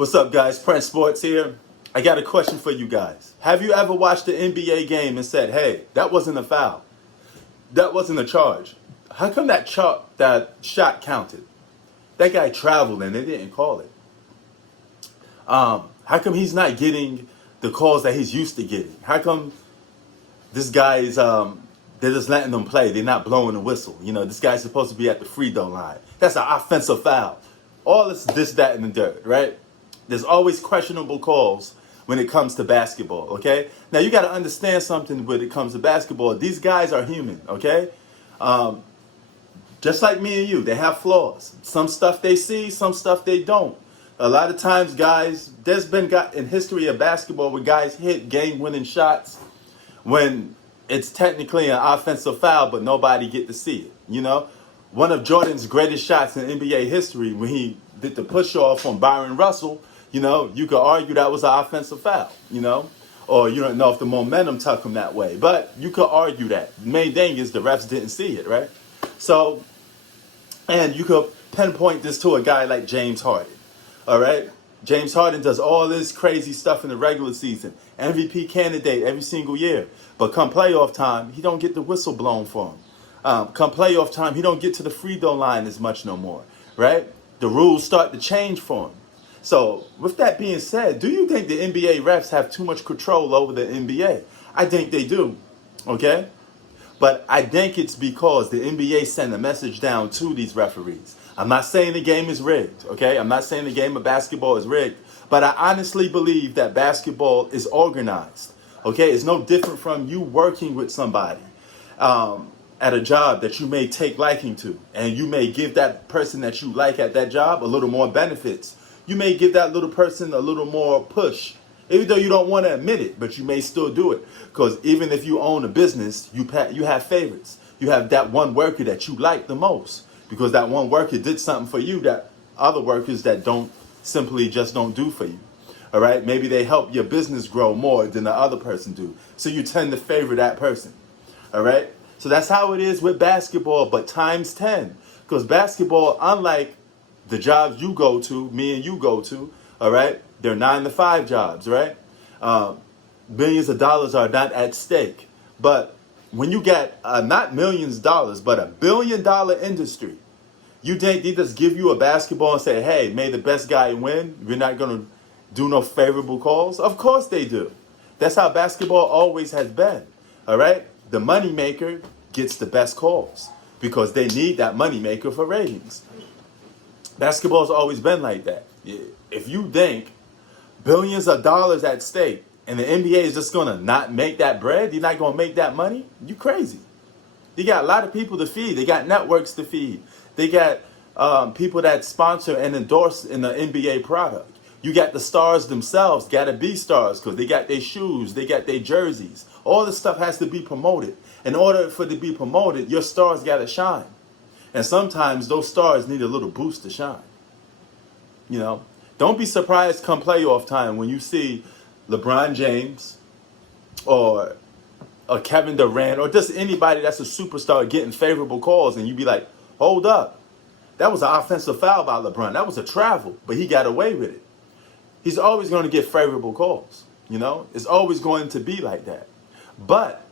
What's up, guys? Prince Sports here. I got a question for you guys. Have you ever watched the NBA game and said, "Hey, that wasn't a foul. That wasn't a charge. How come that shot counted? That guy traveled and they didn't call it. How come he's not getting the calls that he's used to getting? How come this guy's they're just letting them play? They're not blowing the whistle. You know, this guy's supposed to be at the free throw line. That's an offensive foul. All this, that, and the dirt, right? There's always questionable calls when it comes to basketball, okay? Now, you got to understand something when it comes to basketball. These guys are human, okay? Just like me and you, they have flaws. Some stuff they see, some stuff they don't. A lot of times, guys, there's been in history of basketball where guys hit game-winning shots when it's technically an offensive foul, but nobody get to see it, you know? One of Jordan's greatest shots in NBA history, when he did the push-off on Byron Russell, you know, you could argue that was an offensive foul, you know? Or you don't know if the momentum took him that way. But you could argue that. The main thing is the refs didn't see it, right? So, and you could pinpoint this to a guy like James Harden, all right? James Harden does all this crazy stuff in the regular season. MVP candidate every single year. But come playoff time, he don't get the whistle blown for him. Come playoff time, he don't get to the free throw line as much no more, right? The rules start to change for him. So, with that being said, do you think the NBA refs have too much control over the NBA? I think they do, okay? But I think it's because the NBA sent a message down to these referees. I'm not saying the game is rigged, okay? I'm not saying the game of basketball is rigged. But I honestly believe that basketball is organized, okay? It's no different from you working with somebody at a job that you may take liking to. And you may give that person that you like at that job a little more benefits. You may give that little person a little more push, even though you don't want to admit it, but you may still do it. Because even if you own a business, you have favorites. You have that one worker that you like the most, because that one worker did something for you that other workers that don't do for you. All right? Maybe they help your business grow more than the other person do. So you tend to favor that person. All right? So that's how it is with basketball, but times 10. Because basketball, unlike the jobs you go to, me and you go to, all right? They're 9-to-5 jobs, right? Millions of dollars are not at stake. But when you get not millions of dollars, but $1 billion industry, you think they just give you a basketball and say, hey, may the best guy win? We're not going to do no favorable calls? Of course they do. That's how basketball always has been, all right? The moneymaker gets the best calls because they need that moneymaker for ratings. Basketball's always been like that. If you think billions of dollars at stake and the NBA is just going to not make that bread, you're not going to make that money, you crazy. They got a lot of people to feed. They got networks to feed. They got people that sponsor and endorse in the NBA product. You got the stars themselves, got to be stars because they got their shoes, they got their jerseys. All this stuff has to be promoted. In order for it to be promoted, your stars got to shine. And sometimes those stars need a little boost to shine. You know, don't be surprised come playoff time when you see LeBron James or Kevin Durant or just anybody that's a superstar getting favorable calls and you be like, hold up. That was an offensive foul by LeBron. That was a travel, but he got away with it. He's always going to get favorable calls. You know, it's always going to be like that. But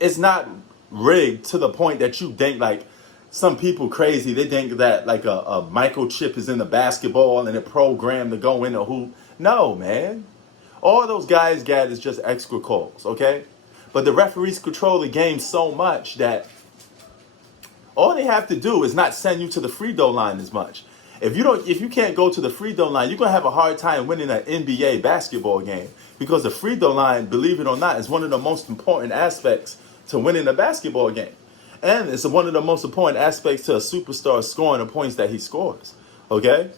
it's not rigged to the point that you think like, some people crazy, they think that like a microchip is in the basketball and it programmed to go in a hoop. No, man. All those guys got is just extra calls, okay? But the referees control the game so much that all they have to do is not send you to the free throw line as much. If you can't go to the free throw line, you're going to have a hard time winning an NBA basketball game because the free throw line, believe it or not, is one of the most important aspects to winning a basketball game. And it's one of the most important aspects to a superstar scoring the points that he scores, okay?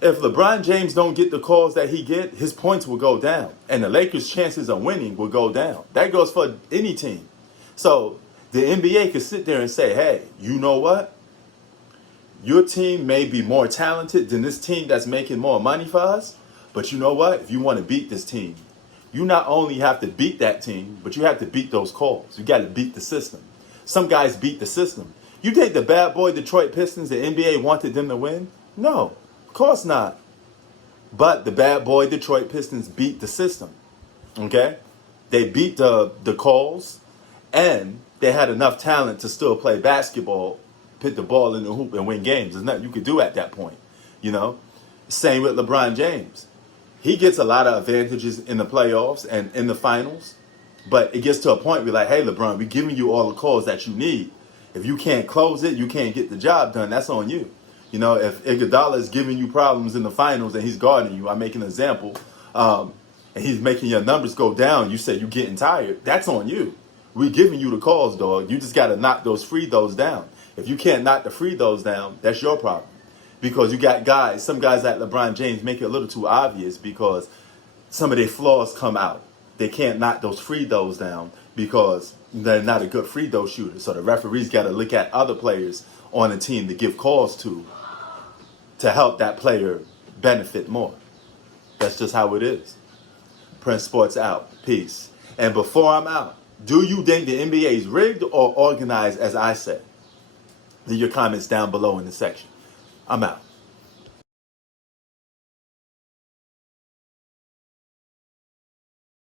If LeBron James don't get the calls that he get, his points will go down. And the Lakers' chances of winning will go down. That goes for any team. So the NBA could sit there and say, hey, you know what? Your team may be more talented than this team that's making more money for us. But you know what? If you want to beat this team, you not only have to beat that team, but you have to beat those calls. You got to beat the system. Some guys beat the system. You think the bad boy Detroit Pistons, the NBA wanted them to win? No, of course not. But the bad boy Detroit Pistons beat the system. Okay? They beat the calls, and they had enough talent to still play basketball, put the ball in the hoop, and win games. There's nothing you could do at that point. You know? Same with LeBron James. He gets a lot of advantages in the playoffs and in the finals, but it gets to a point where like, hey, LeBron, we're giving you all the calls that you need. If you can't close it, you can't get the job done. That's on you. You know, if Iguodala is giving you problems in the finals and he's guarding you, I make an example, and he's making your numbers go down, you say you're getting tired, that's on you. We're giving you the calls, dog. You just got to knock those free throws down. If you can't knock the free throws down, that's your problem. Because you got guys, some guys like LeBron James make it a little too obvious because some of their flaws come out. They can't knock those free throws down because they're not a good free throw shooter. So the referees got to look at other players on the team to give calls to help that player benefit more. That's just how it is. Prince Sports out. Peace. And before I'm out, do you think the NBA is rigged or organized as I said? Leave your comments down below in the section. I'm out.